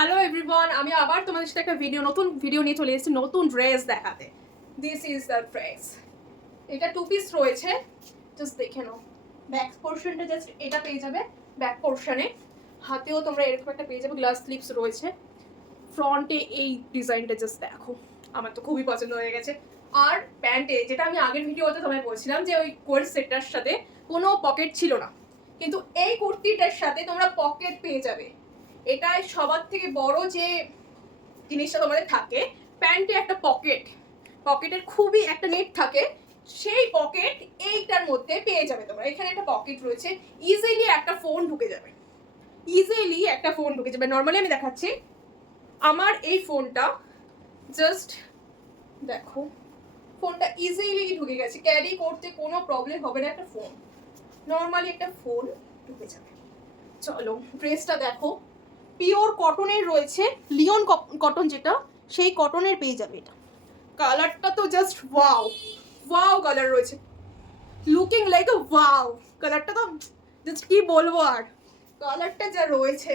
Hello everyone, আমি আবার তোমাদের সাথে একটা নতুন ভিডিও নিয়ে চলে এসেছি, নতুন ড্রেস দেখাতে। This is the dress. এটা টু পিস রয়েছে, জাস্ট দেখে নাও। ব্যাক পোর্শনটা জাস্ট এটা পেয়ে যাবে। ব্যাক পোর্শনে হাতেও তোমরা এরকম একটা পেয়ে যাবে, গ্লাস স্লিপস রয়েছে। ফ্রন্টে এই ডিজাইনটা জাস্ট দেখো, আমার তো খুবই পছন্দ হয়ে গেছে। আর প্যান্টে, যেটা আমি আগের ভিডিওতে তোমায় বলছিলাম যে ওই কোর সেটটার সাথে কোনো পকেট ছিল না, কিন্তু এই কুর্তিটার সাথে তোমরা পকেট পেয়ে যাবে। এটাই সবার থেকে বড় যে জিনিসটা তোমাদের থাকে, প্যান্টে একটা পকেটের খুবই একটা নেট থাকে, সেই পকেট এইটার মধ্যে পেয়ে যাবে তোমরা। এখানে একটা পকেট রয়েছে, ইজিলি একটা ফোন ঢুকে যাবে। নর্মালি আমি দেখাচ্ছি আমার এই ফোনটা, জাস্ট দেখো, ফোনটা ইজিলি ঢুকে গেছে, ক্যারি করতে কোনো প্রবলেম হবে না। একটা ফোন, নর্মালি একটা ফোন ঢুকে যাবে। চলো ড্রেসটা দেখো, পিওর কটনের রয়েছে, লিওন কটন যেটা, সেই কটনের পেয়ে যাবে এটা। কালারটা তো জাস্ট ওয়াও ওয়াও কালার রয়েছে, লুকিং লাইক আ ওয়াও। কালারটা তো জাস্ট কি বলবো, আর কালারটা যা রয়েছে,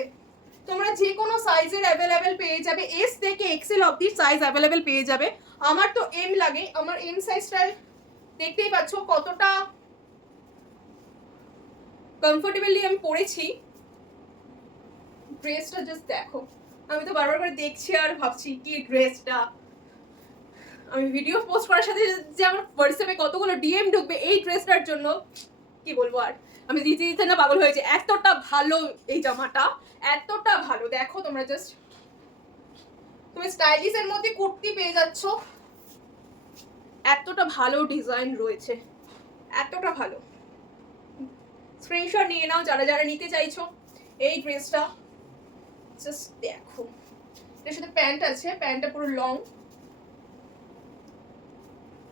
তোমরা যে কোনো সাইজের অ্যাভেলেবেল পেয়ে যাবে। এস থেকে এক্সেল অবধি সাইজ অ্যাভেলেবেল পেয়ে যাবে। আমার তো এম লাগে, আমার এম সাইজটা দেখতেই পাচ্ছ কতটা কমফোর্টেবলি আমি পরেছি। ড্রেসটা জাস্ট দেখো, আমি তো বারবার করে দেখছি আর ভাবছি কি ড্রেসটা। আমি ভিডিও পোস্ট করার সাথে যে আমার হোয়াটসঅ্যাপে কতগুলো ডিএম ঢুকবে এই ড্রেসটার জন্য, কি বলবো আর। আমি দিতে দিতে না পাগল হয়েছে, এতটা ভালো এই জামাটা, এতটা ভালো। দেখো তোমরা জাস্ট, তুমি স্টাইলিশের মধ্যে কুর্তি পেয়ে যাচ্ছ, এতটা ভালো ডিজাইন রয়েছে, এতটা ভালো। স্ক্রিনশট নিয়ে নাও যারা যারা নিতে চাইছো এই ড্রেসটা। জাস্ট দেখো, এর সাথে প্যান্ট আছে, প্যান্টটা পুরো লং,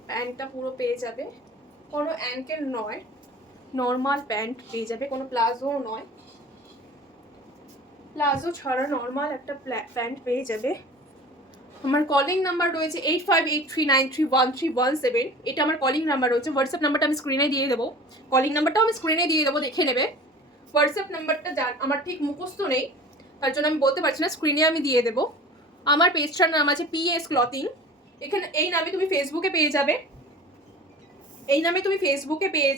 প্যান্টটা পুরো পেয়ে যাবে, কোনো অ্যাঙ্কেল নয়, নর্মাল প্যান্ট পেয়ে যাবে, কোনো প্লাজো নয়, প্লাজো ছাড়া নর্মাল একটা প্যান্ট পেয়ে যাবে। আমার কলিং নাম্বার রয়েছে 8583931317, এটা আমার কলিং নাম্বার রয়েছে। হোয়াটসঅ্যাপ নাম্বারটা আমি স্ক্রিনে দিয়ে দেবো, কলিং নাম্বারটাও আমি স্ক্রিনে দিয়ে দেবো, দেখে নেবে। হোয়াটসঅ্যাপ নাম্বারটা আমার ঠিক মুখস্থ নেই, তার জন্য আমি বলতে পারছি না, স্ক্রিনে আমি দিয়ে দেবো। আমার পেজটার নাম আছে PS ক্লথিং, এখানে এই নামে তুমি ফেসবুকে পেয়ে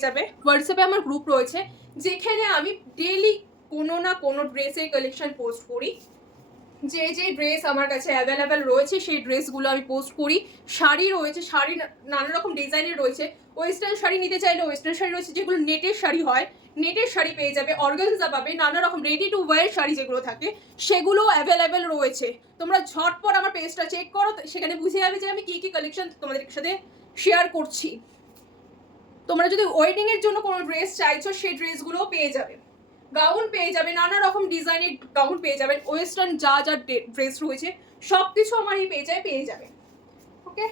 যাবে, হোয়াটসঅ্যাপে আমার গ্রুপ রয়েছে, যেখানে আমি ডেইলি কোনো না কোনো ড্রেসের কালেকশন পোস্ট করি। যে যে ড্রেস আমার কাছে অ্যাভেলেবেল রয়েছে সেই ড্রেসগুলো আমি পোস্ট করি। শাড়ি রয়েছে, শাড়ি নানা রকম ডিজাইনের রয়েছে। ওয়েস্টার্ন শাড়ি নিতে চাইলে ওয়েস্টার্ন শাড়ি রয়েছে, যেগুলো নেটের শাড়ি হয়, নেটের শাড়ি পেয়ে যাবে। অর্গানজা পাবে, নানা রকম রেডি টু ওয়্যার শাড়ি যেগুলো থাকে সেগুলো অ্যাভেলেবেল রয়েছে। তোমরা ঝটপট আমার পেজটা চেক করো, সেখানে বুঝে যাবে যে আমি কী কী কালেকশন তোমাদের সাথে শেয়ার করছি। তোমরা যদি ওয়েডিংয়ের জন্য কোনো ড্রেস চাইছো সেই ড্রেসগুলোও পেয়ে যাবে, গাউন পেয়ে যাবে, নানা রকম ডিজাইনের গাউন পেয়ে যাবেন। ওয়েস্টার্ন যা যা ড্রেস রয়েছে সব কিছু আমার এই পেয়ে যাবে। ওকে,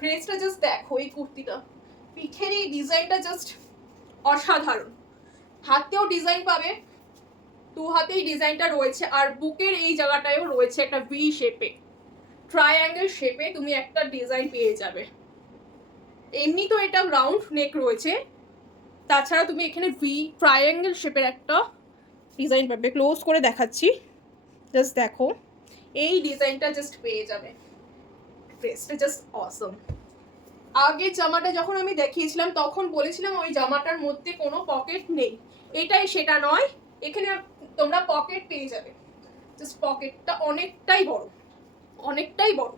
ড্রেসটা জাস্ট দেখো, এই কুর্তিটা, পিঠের এই ডিজাইনটা জাস্ট অসাধারণ। হাতেও ডিজাইন পাবে, দু হাতেই ডিজাইনটা রয়েছে, আর বুকের এই জায়গাটায়ও রয়েছে একটা ভি শেপে, ট্রায়াঙ্গেল শেপে তুমি একটা ডিজাইন পেয়ে যাবে। এমনি তো এটা রাউন্ড নেক রয়েছে, তাছাড়া তুমি এখানে ভি ট্রায়াঙ্গেল শেপের একটা ডিজাইন পাবে। ক্লোজ করে দেখাচ্ছি, জাস্ট দেখো, এই ডিজাইনটা জাস্ট পেয়ে যাবে। ড্রেসটা জাস্ট অসম। আগে জামাটা যখন আমি দেখিয়েছিলাম তখন বলেছিলাম ওই জামাটার মধ্যে কোনো পকেট নেই, এটাই সেটা নয়, এখানে তোমরা পকেট পেয়ে যাবে। জাস্ট পকেটটা অনেকটাই বড়, অনেকটাই বড়।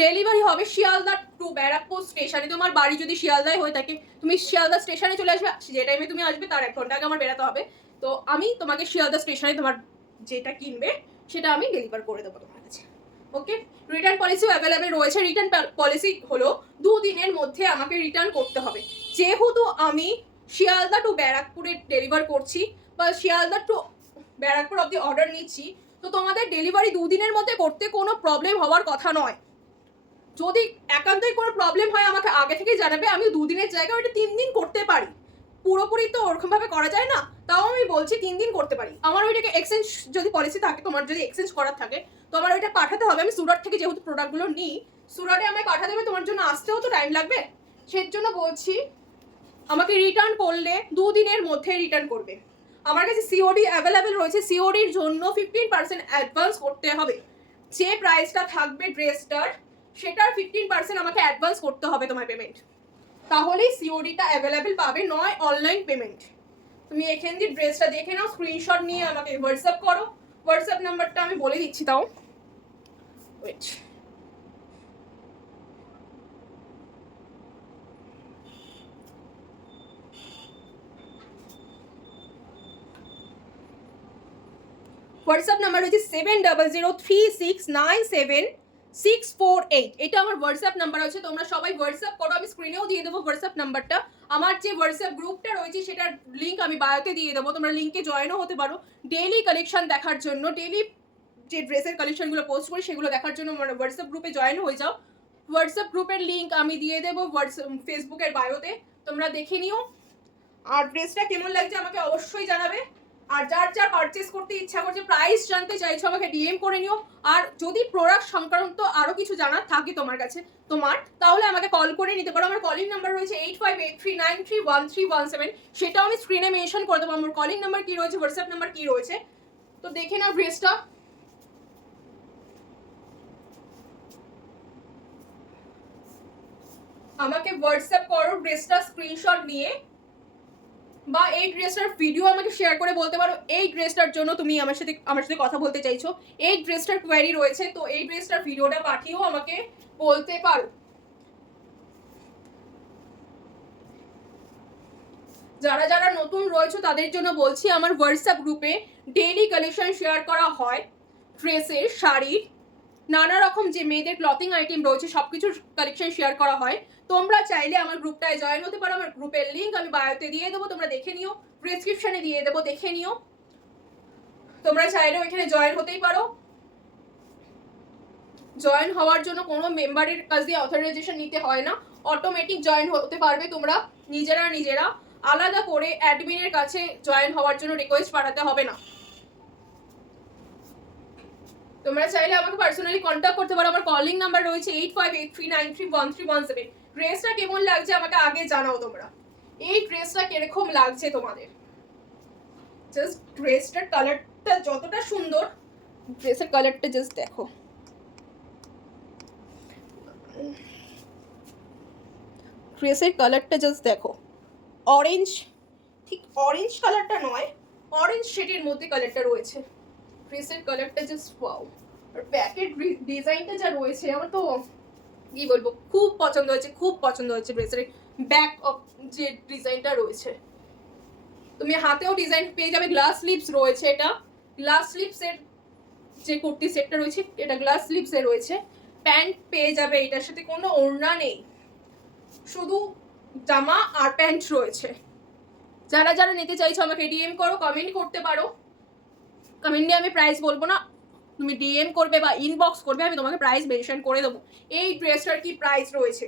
ডেলিভারি হবে শিয়ালদা টু ব্যারাকপুর স্টেশনে। তোমার বাড়ি যদি শিয়ালদায় হয়ে থাকে, তুমি শিয়ালদা স্টেশনে চলে আসবে, যে টাইমে তুমি আসবে তার 1 ঘন্টা আগে আমার বেরাতে হবে। তো আমি তোমাকে শিয়ালদা স্টেশনে তোমার যেটা কিনবে সেটা আমি ডেলিভার করে দেবো তোমার কাছে। ওকে, রিটার্ন পলিসিও অ্যাভেলেবেল রয়েছে। রিটার্ন পলিসি হলো 2 দিনের মধ্যে আমাকে রিটার্ন করতে হবে। যেহেতু আমি শিয়ালদা টু ব্যারাকপুরে ডেলিভার করছি, বা শিয়ালদা টু ব্যারাকপুর অব্দি অর্ডার নিচ্ছি, তো তোমাদের ডেলিভারি 2 দিনের মধ্যে করতে কোনো প্রবলেম হওয়ার কথা নয়। যদি একান্তই কোনো প্রবলেম হয় আমাকে আগে থেকেই জানাবে, আমি 2 দিনের জায়গায় ওইটা 3 দিন করতে পারি। পুরোপুরি তো ওরকমভাবে করা যায় না, তাও আমি বলছি 3 দিন করতে পারি। আমার ওইটাকে এক্সচেঞ্জ যদি পলিসি থাকে, তোমার যদি এক্সচেঞ্জ করার থাকে, তো আমার ওইটা পাঠাতে হবে। আমি সুরাট থেকে যেহেতু প্রোডাক্টগুলো নিই, সুরাটে আমায় পাঠাতে হবে, তোমার জন্য আসতেও তো টাইম লাগবে। সেই জন্য বলছি আমাকে রিটার্ন করলে 2 দিনের মধ্যে রিটার্ন করবে। আমার কাছে সিওডি অ্যাভেলেবেল রয়েছে। সিওডির জন্য 15% অ্যাডভান্স করতে হবে। যে প্রাইসটা থাকবে ড্রেসটার সেটার 15% আমাকে অ্যাডভান্স করতে হবে তোমার পেমেন্ট, তাহলেই সিওডিটা অ্যাভেলেবেল পাবে, নয় অনলাইন পেমেন্ট। তুমি এখান দিয়ে ড্রেসটা দেখে নাও, স্ক্রিনশট নিয়ে আমাকে হোয়াটসঅ্যাপ করো। হোয়াটসঅ্যাপ নাম্বারটা আমি বলে দিচ্ছি, তাও ওয়েট। হোয়াটসঅ্যাপ নাম্বার হচ্ছে 7003697648। এটা আমার হোয়াটসঅ্যাপ নাম্বার আছে, তোমরা সবাই হোয়াটসঅ্যাপ করো। আমি স্ক্রিনেও দিয়ে দেবো হোয়াটসঅ্যাপ নাম্বারটা। আমার যে হোয়াটসঅ্যাপ গ্রুপটা রয়েছে সেটার লিঙ্ক আমি বায়োতে দিয়ে দেবো, তোমরা লিঙ্কে জয়েনও হতে পারো ডেইলি কালেকশন দেখার জন্য। ডেইলি যে ড্রেসের কালেকশনগুলো পোস্ট করি সেগুলো দেখার জন্য আমার হোয়াটসঅ্যাপ গ্রুপে জয়েন হয়ে যাও। হোয়াটসঅ্যাপ গ্রুপের লিঙ্ক আমি দিয়ে দেবো ফেসবুকের বায়োতে, তোমরা দেখে নিও। আর ড্রেসটা কেমন লাগছে আমাকে অবশ্যই জানাবে। আর যার যার পারচেস করতে ইচ্ছা করছে, প্রাইস জানতে চাইছো, আমাকে ডিএম করে নিও। আর যদি প্রোডাক্ট সংক্রান্ত আরও কিছু জানার থাকে তোমার কাছে তাহলে আমাকে কল করে নিতে পারো। আমার কলিং নাম্বার রয়েছে 8583931317, সেটাও আমি স্ক্রিনে মেনশন করে দেবো। আমার কলিং নাম্বার কি রয়েছে, হোয়াটসঅ্যাপ নাম্বার কি রয়েছে। তো দেখে নাও ড্রেসটা। আমাকে হোয়াটসঅ্যাপ করো ড্রেসটা স্ক্রিনশট নিয়ে, বা এই ড্রেসটার ভিডিও আমাকে শেয়ার করে বলতে পারো এই ড্রেসটার জন্য তুমি আমার সাথে কথা বলতে চাইছো, এই ড্রেসটার কোয়ারি রয়েছে, তো এই ড্রেসটার ভিডিওটা পাঠিয়েও আমাকে বলতে পারো। যারা যারা নতুন রয়েছে তাদের জন্য বলছি, আমার হোয়াটসঅ্যাপ গ্রুপে ডেইলি কালেকশন শেয়ার করা হয়, ড্রেসের, শাড়ির, নানা রকম যে মেয়েদের ক্লথিং আইটেম রয়েছে সব কিছুর কালেকশন শেয়ার করা হয়। তোমরা চাইলে আমার গ্রুপটায় জয়েন হতে পারো। আমার গ্রুপের লিঙ্ক আমি বায়োতে দিয়ে দেবো, তোমরা দেখে নিও। প্রেসক্রিপশনে দিয়ে দেবো, দেখে নিও। তোমরা চাইলেও এখানে জয়েন হতেই পারো। জয়েন হওয়ার জন্য কোনো মেম্বারের কাছ দিয়ে অথরাইজেশন নিতে হয় না, অটোমেটিক জয়েন হতে পারবে তোমরা নিজেরা। আলাদা করে অ্যাডমিনের কাছে জয়েন হওয়ার জন্য রিকোয়েস্ট পাঠাতে হবে না। তোমরা চাইলে আমাকে পার্সোনালি কন্ট্যাক্ট করতে পারো। আমার কলিং নাম্বার রয়েছে 8583931317। ড্রেসটা কেমন লাগছে আমাকে আগে জানাও তোমরা, এই ড্রেসটা কিরকম লাগছে তোমাদের। জাস্ট ড্রেসটার কালারটা যতটা সুন্দর, ড্রেসের কালারটা জাস্ট দেখো। ড্রেসের কালারটা জাস্ট দেখো, অরেঞ্জ, ঠিক অরেঞ্জ কালারটা নয়, অরেঞ্জ শেডের মধ্যে কালারটা রয়েছে। ড্রেসের কালারটা জাস্ট ওয়াও। আর ব্যাকের ডিজাইনটা যা রয়েছে আমার তো কি বলবো, খুব পছন্দ হয়েছে ড্রেসের ব্যাক অফ যে ডিজাইনটা রয়েছে। তুমি হাতেও ডিজাইন পেয়ে যাবে, গ্লাস স্লিভস রয়েছে। এটা গ্লাস স্লিভসের যে কুর্তি সেটটা রয়েছে এটা গ্লাস স্লিভসে রয়েছে। প্যান্ট পেয়ে যাবে, এটার সাথে কোনো ওড়না নেই, শুধু জামা আর প্যান্ট রয়েছে। যারা যারা নিতে চাইছো আমাকে ডিএম করো, কমেন্ট করতে পারো। কমেন্টে আমি প্রাইস বলবো না, তুমি ডিএম করবে বা ইনবক্স করবে, আমি তোমাকে প্রাইস মেনশন করে দেবো। এই ড্রেসটার কি প্রাইস রয়েছে।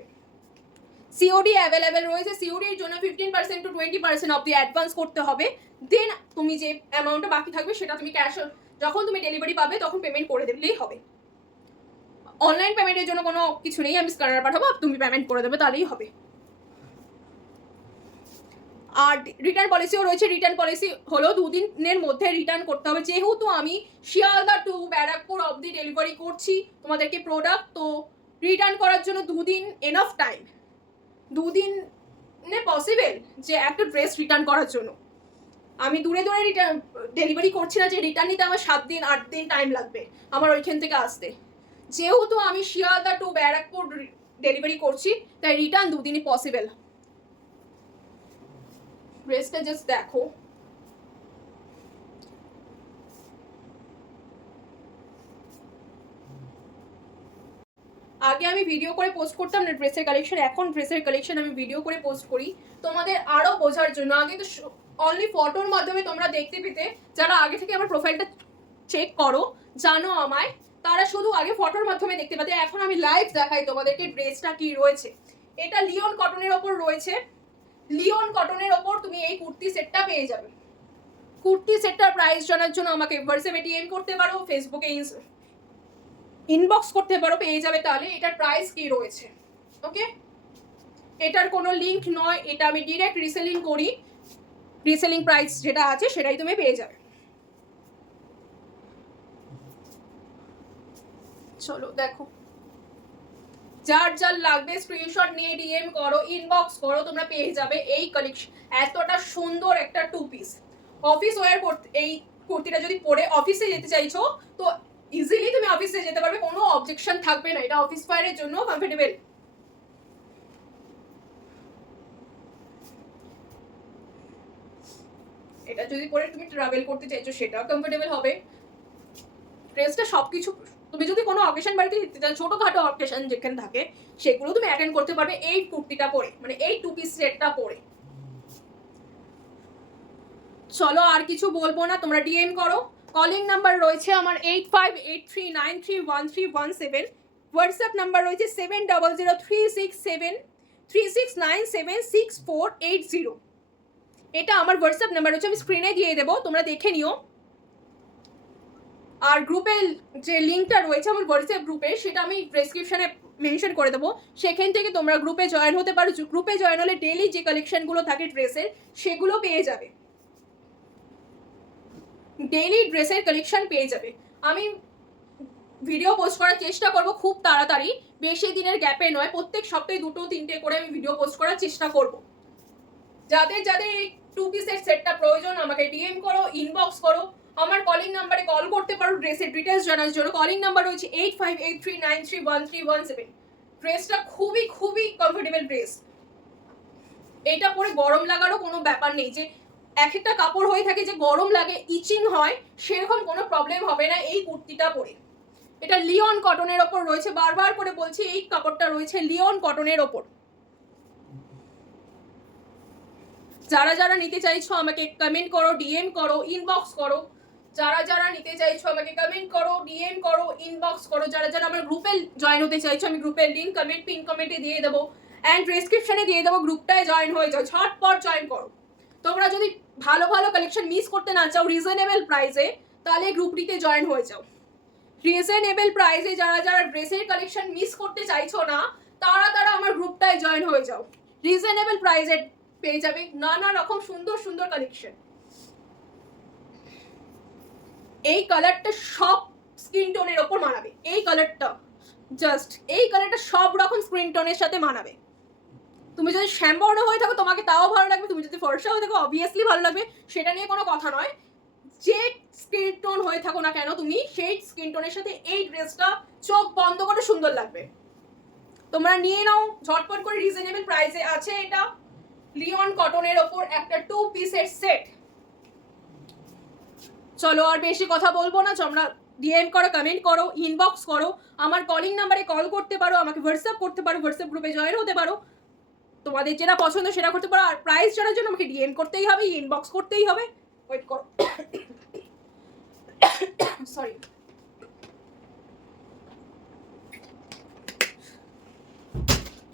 সিওডি অ্যাভেলেবেল রয়েছে। সিওডির জন্য 15% to 20% অব দি অ্যাডভান্স করতে হবে। দেন তুমি যে অ্যামাউন্টটা বাকি থাকবে সেটা তুমি ক্যাশ, যখন তুমি ডেলিভারি পাবে তখন পেমেন্ট করে দিলেই হবে। অনলাইন পেমেন্টের জন্য কোনো কিছু নেই, আমি স্ক্যানার পাঠাবো, তুমি পেমেন্ট করে দেবে, তাহলেই হবে। আর রিটার্ন পলিসিও রয়েছে। রিটার্ন পলিসি হলো 2 দিনের মধ্যে রিটার্ন করতে হবে। যেহেতু আমি শিয়ালদা টু ব্যারাকপুর অবধি ডেলিভারি করছি তোমাদেরকে প্রোডাক্ট, তো রিটার্ন করার জন্য 2 দিন এনাফ টাইম। 2 দিনে পসিবল যে একটা ড্রেস রিটার্ন করার জন্য। আমি দূরে রিটার্ন ডেলিভারি করছি না যে রিটার্ন নিতে আমার 7 দিন 8 দিন টাইম লাগবে আমার ওইখান থেকে আসতে। যেহেতু আমি শিয়ালদা টু ব্যারাকপুর ডেলিভারি করছি তাই রিটার্ন 2 দিনই পসিবল। ড্রেসটা জাস্ট দেখো, আগে আমি ভিডিও করে পোস্ট করতাম না ড্রেসের কালেকশন, এখন ড্রেসের কালেকশন আমি ভিডিও করে পোস্ট করি তোমাদের আরো বোঝার জন্য। আগে তো অনলি ফটোর মাধ্যমে তোমরা দেখতে পেতে, যারা আগে থেকে আমার প্রোফাইলটা চেক করো জানো আমায়, তারা শুধু আগে ফটোর মাধ্যমে দেখতে পেতে। এখন আমি লাইভ দেখাই তোমাদেরকে ড্রেসটা কি রয়েছে। এটা লিওন কটনের ওপর রয়েছে। লিওন কটনের ওপর তুমি এই কুর্তি সেটটা পেয়ে যাবে। কুর্তি সেটটার প্রাইস জানার জন্য আমাকে হোয়াটসঅ্যাপে ডিএম করতে পারো, ফেসবুকে ইনবক্স করতে পারো, পেয়ে যাবে। তাহলে এটার প্রাইস কি রয়েছে, ওকে। এটার কোনো লিঙ্ক নয়, এটা আমি ডিরেক্ট রিসেলিং করি। রিসেলিং প্রাইস যেটা আছে সেটাই তুমি পেয়ে যাবে। চলো দেখো, যার যার লাগবে স্ক্রিনশট নিয়ে ডিএম করো, ইনবক্স করো, তোমরা পেয়ে যাবে এই কালেকশন। এতটা সুন্দর একটা 2 পিস অফিস ওয়্যার করতে, এই কুর্তিটা যদি পরে অফিসে যেতে চাইছো তো ইজিলি তুমি অফিসে যেতে পারবে, কোনো অবজেকশন থাকবে না। এটা অফিস ওয়্যারের জন্য কমফোর্টেবল। এটা যদি পরে তুমি ট্রাভেল করতে চাইছো সেটাও কমফোর্টেবল হবে। ড্রেসটা সবকিছু, তুমি যদি কোনো অকেশন বাড়িতে দিতে চাও, ছোটোখাটো অকেশন যেখানে থাকে সেগুলো তুমি অ্যাটেন্ড করতে পারবে এই কুর্তিটা পরে, মানে এই 2 পিস সেটটা পরে। চলো আর কিছু বলবো না, তোমরা ডিএম করো। কলিং নাম্বার রয়েছে আমার 8583931317, হোয়াটসঅ্যাপ নাম্বার রয়েছে 70036736976480। এটা আমার হোয়াটসঅ্যাপ নাম্বার রয়েছে, আমি স্ক্রিনে দিয়ে দেবো, তোমরা দেখে নিও। আর গ্রুপের যে লিঙ্কটা রয়েছে আমার হোয়াটসঅ্যাপ গ্রুপে, সেটা আমি ডেসক্রিপশনে মেনশন করে দেবো, সেখান থেকে তোমরা গ্রুপে জয়েন হতে পারো। গ্রুপে জয়েন হলে ডেইলি যে কালেকশনগুলো থাকে ড্রেসের সেগুলো পেয়ে যাবে, ডেইলি ড্রেসের কালেকশন পেয়ে যাবে। আমি ভিডিও পোস্ট করার চেষ্টা করব খুব তাড়াতাড়ি, বেশি দিনের গ্যাপে নয়, প্রত্যেক সপ্তাহে 2-3টে করে আমি ভিডিও পোস্ট করার চেষ্টা করব। যাদের যাদের এই 2 পিসের সেটটা প্রয়োজন আমাকে ডিএম করো, ইনবক্স করো, আমার কলিং নাম্বারে কল করতে পারো ড্রেসের ডিটেলস জানার জন্য। কলিং নাম্বার রয়েছে 8583931317। ড্রেসটা খুবই খুবই কমফোর্টেবল ড্রেস। এইটা পরে গরম লাগারও কোনো ব্যাপার নেই, যে এক একটা কাপড় হয়ে থাকে যে গরম লাগে, ইচিং হয়, সেরকম কোনো প্রবলেম হবে না এই কুর্তিটা পরে। এটা লিওন কটনের ওপর রয়েছে, বারবার করে বলছি এই কাপড়টা রয়েছে লিওন কটনের ওপর। যারা যারা নিতে চাইছো আমাকে কমেন্ট করো, ডিএম করো, ইনবক্স করো। যারা যারা নিতে চাইছো আমাকে কমেন্ট করো, ডিএম করো, ইনবক্স করো। যারা যারা আমার গ্রুপে জয়েন হতে চাইছো আমি গ্রুপের লিঙ্ক পিন কমেন্টে দিয়ে দেবো, অ্যান্ড ডেসক্রিপশনে দিয়ে দেবো, গ্রুপটায় জয়েন হয়ে যাও, ঝটপট জয়েন করো। তোমরা যদি ভালো ভালো কালেকশন মিস করতে না চাও রিজনেবল প্রাইসে, তাহলে গ্রুপটিতে জয়েন হয়ে যাও। রিজনেবল প্রাইসে যারা যারা ড্রেসের কালেকশন মিস করতে চাইছো না, তারা তারা আমার গ্রুপটায় জয়েন হয়ে যাও। রিজনেবল প্রাইসে পেয়ে যাবে নানা রকম সুন্দর সুন্দর কালেকশন। এই কালারটা সব স্কিন টোনের ওপর মানাবে, এই কালারটা জাস্ট এই কালারটা সব রকম স্কিন টোনের সাথে মানাবে। তুমি যদি শ্যামবর্ণ হয়ে থাকো তোমাকে তাও ভালো লাগবে, তুমি যদি ফর্সা হয়ে থাকো অবভিয়াসলি ভালো লাগবে, সেটা নিয়ে কোনো কথা নয়। যে স্কিন টোন হয়ে থাকো না কেন তুমি, সেই স্কিন টোনের সাথে এই ড্রেসটা চোখ বন্ধ করে সুন্দর লাগবে। তোমরা নিয়ে নাও ঝটপট করে, রিজনেবল প্রাইসে আছে এটা লিওন কটনের ওপর একটা 2 পিসের সেট। চলো আর বেশি কথা বলবো না, তোমরা ডিএম করো, কমেন্ট করো, ইনবক্স করো, আমার কলিং নাম্বারে কল করতে পারো, আমাকে হোয়াটসঅ্যাপ করতে পারো, হোয়াটসঅ্যাপ গ্রুপে জয়েন হতে পারো, তোমাদের যেটা পছন্দ সেটা করতে পারো। আর প্রাইস জানার জন্য আমাকে ডিএম করতেই হবে, ইনবক্স করতেই হবে। ওয়েট করো, সরি।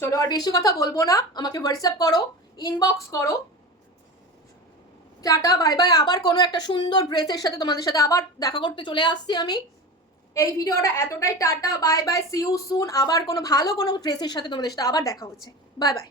চলো আর বেশি কথা বলবো না, আমাকে হোয়াটসঅ্যাপ করো, ইনবক্স করো। Tata bye by. আবার কোনো একটা সুন্দর ড্রেসের সাথে তোমাদের সাথে আবার দেখা করতে চলে আসছি আমি। এই ভিডিওটা এতটাই, tata bye bye, see you soon. আবার কোনো ভালো কোনো ড্রেসের সাথে তোমাদের সাথে আবার দেখা হচ্ছে, বাই বাই।